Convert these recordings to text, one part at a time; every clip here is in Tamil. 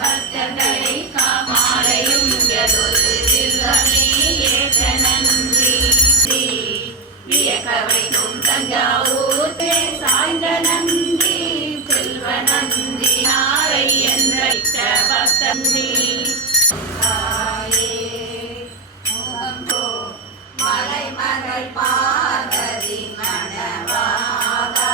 பக்தர்களை காமாலையும் ஏற்ற நன்றி வியக்க வைக்கும் தஞ்சாவூர் சாய்ந்த நன்றி செல்வ நன்றி நாரை என்ற பக்தன்றி மலை மகள் பார்வதி மணவாதா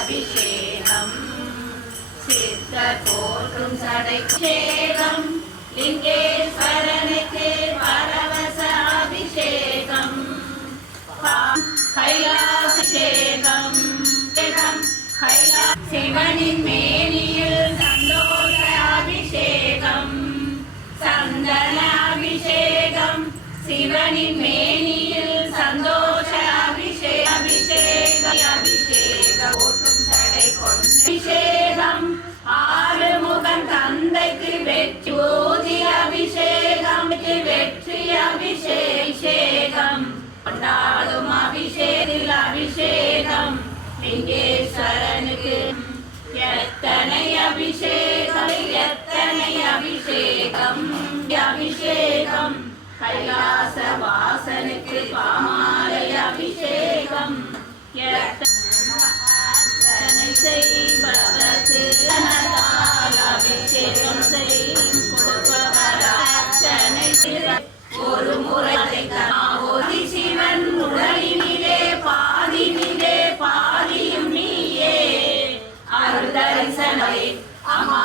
அபிஷேகம் சித்தர் போற்றும் சடைஷேகம் லிங்கேஸ்வரனுக்கு பரவச அபிஷேகம் கைலாசேகம் சிவனின் மேனியில் சந்தோஷ அபிஷேகம் சந்தன அபிஷேகம் சிவனின் மேனியில் சந்தோஷ போற்றும் சடை கொண்டபிஷேகம் ஆறுமுகன் தந்தைக்கு வெற்றி ஓதி அபிஷேகம் வெற்றி அபிஷேகம் கொண்டாடும் அபிஷேகில் அபிஷேகம் லிங்கேஸ்வரனுக்கு எத்தனை அபிஷேகம் எத்தனை அபிஷேகம் அபிஷேகம் கைலாச வாசனுக்கு பாமாலை அபிஷேகம் அபிஷேகம் செய்யும் ஒரு முறை சிவன் உடலினிலே பாதியும் நீயே அருள் தரிசனை அம்மா